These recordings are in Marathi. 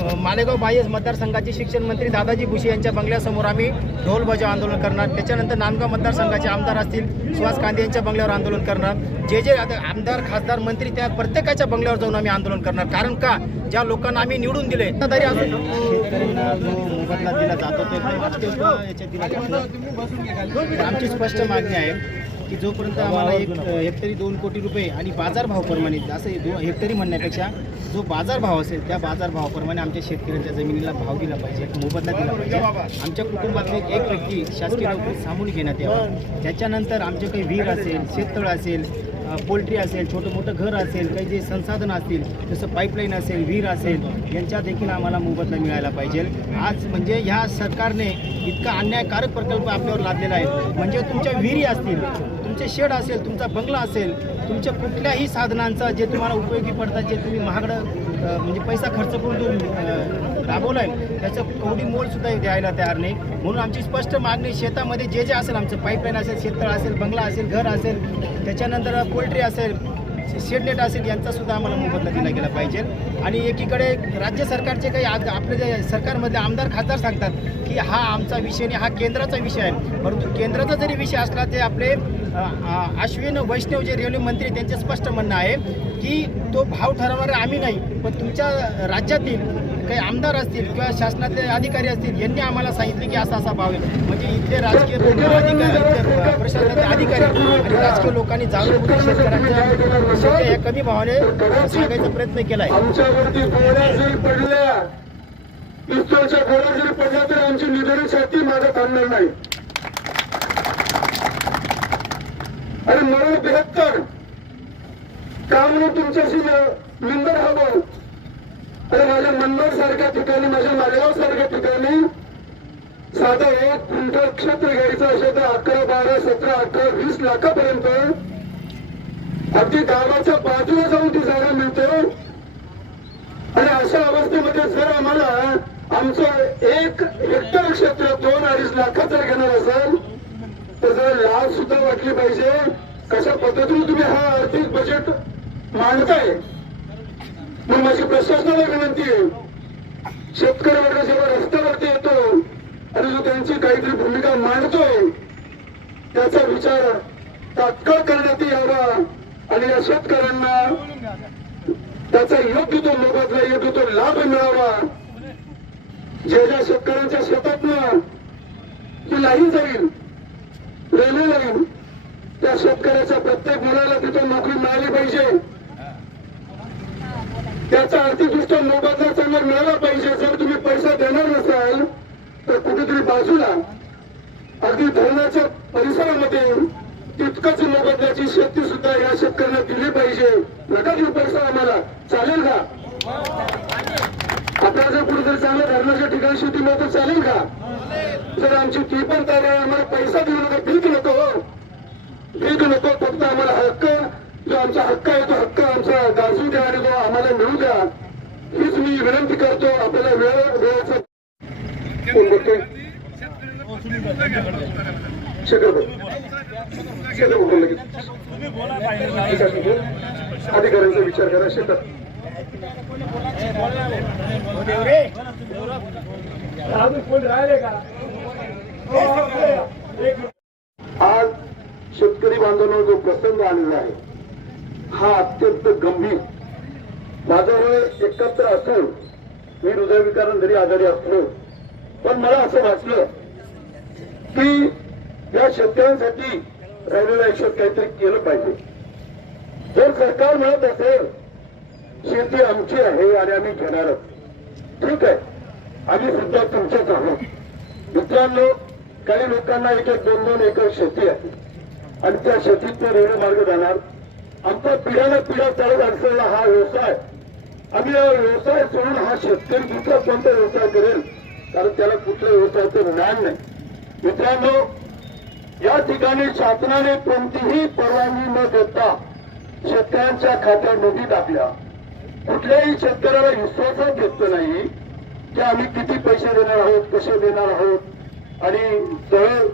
मालेगाव बाह्य मतदारसंघाचे शिक्षण मंत्री दादाजी भुसे यांच्या बंगल्यासमोर आम्ही ढोल बजाव आंदोलन करणार. त्याच्यानंतर नांदगाव मतदारसंघाचे आमदार असतील सुहास कांदे यांच्या बंगल्यावर आंदोलन करणार. जे जे आता आमदार खासदार मंत्री त्या प्रत्येकाच्या बंगल्यावर जाऊन आम्ही आंदोलन करणार. कारण का? ज्या लोकांना आम्ही निवडून दिले तरी अजून मोबदला दिला जातो आमची स्पष्ट मागणी आहे की जोपर्यंत आम्हाला एक हेक्टरी दोन कोटी रुपये आणि बाजारभावाप्रमाणे असं दो हेक्टरी म्हणण्यापेक्षा जो बाजारभाव असेल त्या बाजारभावाप्रमाणे आमच्या शेतकऱ्यांच्या जमिनीला भाव दिला पाहिजे मोबदला दिला पाहिजे. आमच्या कुटुंबातले एक व्यक्ती शासकीय नोकरी सामून घेण्यात यावं. त्याच्यानंतर आमचे काही विहीर असेल शेततळ असेल पोल्ट्री असेल छोटं मोठं घर असेल काही जे संसाधन असतील जसं पाईपलाईन असेल विहीर असेल यांच्या देखील आम्हाला मोबदला मिळायला पाहिजे. आज म्हणजे ह्या सरकारने इतका अन्यायकारक प्रकल्प आपल्यावर लादलेला आहे. म्हणजे तुमच्या विहिरी असतील तुमचे शेड असेल तुमचा बंगला असेल तुमच्या कुठल्याही साधनांचा जे तुम्हाला उपयोगी पडतात जे तुम्ही महागडं म्हणजे पैसा खर्च करून तुम्ही राबवला राबवलाय त्याचं कवडी मोलसुद्धा द्यायला तयार नाही. म्हणून आमची स्पष्ट मागणी शेतामध्ये जे जे असेल आमचं पाईपलाईन असेल शेततळ असेल बंगला असेल घर असेल त्याच्यानंतर पोल्ट्री असेल शेडनेट असेल यांचा सुद्धा आम्हाला मोबदला दिला गेला पाहिजे. आणि एकीकडे राज्य सरकारचे काही आज आपले जे सरकारमधले आमदार खासदार सांगतात की हा आमचा विषय नाही हा केंद्राचा विषय आहे. परंतु केंद्राचा जरी विषय असला ते आपले अश्विन वैष्णव जे रेल्वे मंत्री त्यांचे स्पष्ट म्हणणं आहे की तो भाव ठरवणारे आम्ही नाही पण तुमच्या राज्यातील काही आमदार असतील किंवा शासनातले अधिकारी असतील यांनी आम्हाला सांगितले की असा असा भाव आहे. म्हणजे इथले राजकीय अधिकारी प्रशासनातले अधिकारी आणि राजकीय लोकांनी जाणून शेतकऱ्यांच्या या कमी भावाने सांगायचा प्रयत्न केला आहे. आमच्यावरती गोळ्या जरी पडल्या पिस्तोलच्या गोळ्या जरी पडल्या तर मागे थांबणार नाही. आणि म्हणून बेहत्तर का म्हणून तुमच्याशी निंदर हवं? अरे माझ्या मनमाड सारख्या ठिकाणी माझ्या मालेगाव सारख्या ठिकाणी साधं एक क्विंटल क्षेत्र घ्यायचं असेल तर अकरा बारा सतरा अकरा वीस लाखापर्यंत अगदी गावाच्या बाजूला जाऊन ती जागा मिळते. आणि अशा अवस्थेमध्ये जर आम्हाला आमचं एक हेक्टर क्षेत्र दोन अडीच लाखात जर घेणार असेल तर जरा लाभ सुद्धा वाटली पाहिजे. कशा पद्धतीने तुम्ही हा आर्थिक बजेट मांडताय? मी माझी प्रशासनाला विनंती आहे. शेतकरी वर्ग जेव्हा रस्त्यावरती येतो आणि जो त्यांची काहीतरी भूमिका मांडतोय त्याचा विचार तात्काळ करण्यात यावा आणि या शेतकऱ्यांना त्याचा योग्य तो मोबदला योग्य तो लाभ मिळावा. ज्या ज्या शेतकऱ्यांच्या शेतातनं ती लाईन जाईल रेल्वे लाईन त्या शेतकऱ्याच्या प्रत्येक मुलाला तिथं नोकरी मिळाली पाहिजे त्याचा आर्थिकदृष्ट्या मोबदला चांगला मिळाला पाहिजे. जर तुम्ही पैसा देणार नसाल तर कुठेतरी बाजूला अगदी धरणाच्या परिसरामध्ये तितकंच मोबदल्याची शक्ती सुद्धा या शेतकऱ्यांना दिली पाहिजे. नका देऊ पैसा आम्हाला. चालेल का? आता जर कुठेतरी चांगलं धरणाच्या ठिकाणी शेती मिळतं चालेल का? जर आमची ती पण तयारी आहे आम्हाला पैसा देऊ नका भीक नको. हो भीक नको फक्त आम्हाला हक्क जो आमचा हक्क आमचा गाजू द्या आणि घेऊ द्या हीच मी विनंती करतो. आपल्याला वेळ वेळेचा कोण बोलतोय अधिकाऱ्यांचा विचार करा. शेतात. आज शेतकरी बांधवांना जो प्रसंग आलेला आहे हा अत्यंत गंभीर माझा वय एकाहत्तर असून मी हृदयविकारण जरी आजारी असलो. पण मला असं वाटलं की या शेतकऱ्यांसाठी राहिलेलं आयुष्यात काहीतरी केलं पाहिजे. जर सरकार म्हणत असेल शेती आमची आहे आणि आम्ही घेणार ठीक आहे. आम्ही सुद्धा तुमच्याच आहोत. मित्रांनो काही लोकांना एक एक दोन दोन एकर शेती आहे. आणि त्या शेतीत ते रेल्वे मार्ग जाणार. आमचा पिढ्याला पिढ्या चालत असलेला हा व्यवसाय आम्ही व्यवसाय सोडून हा शेतकरी दुसरा कोणता व्यवसाय करेल? कारण त्याला कुठल्या व्यवसायाचं ज्ञान नाही. मित्रांनो या ठिकाणी शासनाने कोणतीही परवानगी न देता शेतकऱ्यांच्या खात्यात निधी टाकल्या. कुठल्याही शेतकऱ्याला विश्वासच घेतलं नाही की आम्ही किती पैसे देणार आहोत कसे देणार आहोत. आणि सरळ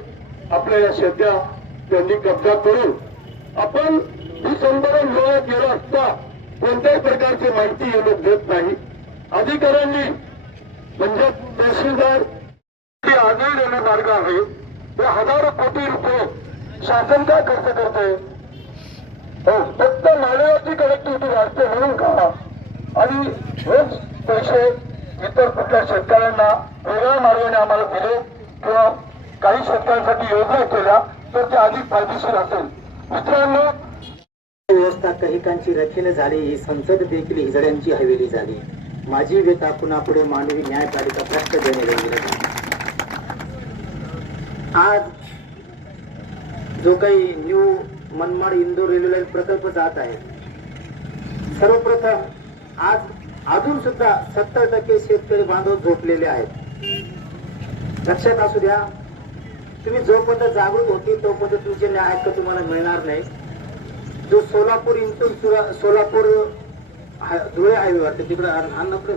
आपल्या या शेत्या त्यांनी कब्जा करून आपण ही संदर्भ मिळवत गेलो असता कोणत्याही प्रकारची माहिती हे लोक देत नाही. अधिकाऱ्यांनी म्हणजे तहसीलदार आजही रेल्वे मार्ग आहे ते हजारो कोटी रुपये शासन काय खर्च करते? हो, फक्त नाल्यावरची कनेक्टिव्हिटी वाढते म्हणून का? आणि हेच पैसे इतर कुठल्या शेतकऱ्यांना वेगळ्या मार्गाने आम्हाला दिले किंवा काही शेतकऱ्यांसाठी योजना केल्या तर ते अधिक फायदेशीर असेल. मित्रांनो व्यवस्था कहिकांची रखील झाली ही संसद देखील हिजड्यांची हवेली झाली. माझी व्यथा पुन्हा मानवी न्यायपालिका भ्रष्ट देणे आज जो काही new Manmad Indore railway line प्रकल्प जात आहे सर्वप्रथम आज अजून सुद्धा सत्तर टक्के शेतकरी बांधव झोपलेले आहेत. लक्षात असू द्या तुम्ही जोपर्यंत जागृत होती तोपर्यंत तुमचे न्याय हक्क तुम्हाला मिळणार नाही. जो सोलापूर इंटून सोलापूर धुळे हायवे वाटतं तिकडे अन्नपूर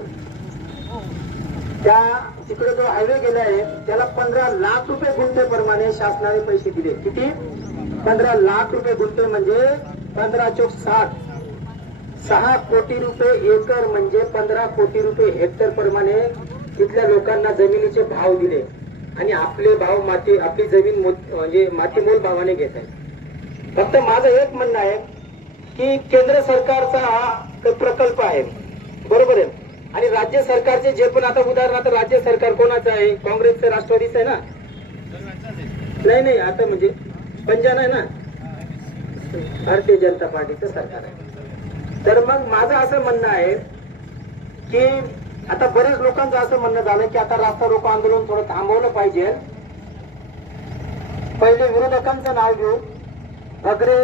त्या तिकडे जो हायवे गेला आहे त्याला पंधरा लाख रुपये गुंठेप्रमाणे शासनाने पैसे दिले. किती? पंधरा लाख रुपये गुंठे म्हणजे पंधरा चौक सात सहा कोटी रुपये एकर म्हणजे पंधरा कोटी रुपये हेक्टर प्रमाणे तिथल्या लोकांना जमिनीचे भाव दिले. आणि आपले भाव माती आपली जमीन मो- म्हणजे मातीमोल भावाने घेत आहेत. फक्त माझं एक म्हणणं आहे की केंद्र सरकारचा हा प्रकल्प आहे. बरोबर आहे. आणि राज्य सरकारचे जे पण आता उदाहरणार्थ राज्य सरकार कोणाचं आहे? काँग्रेसचं राष्ट्रवादीचं आहे ना? नाही नाही आता म्हणजे पंजाब आहे ना? भारतीय जनता पार्टीचं सरकार आहे. तर मग माझं असं म्हणणं आहे की आता बरेच लोकांचं असं म्हणणं झालं की आता रास्ता रोको आंदोलन थोडं थांबवलं पाहिजे. पहिले विरोधकांचं नाव घेऊ. भगरे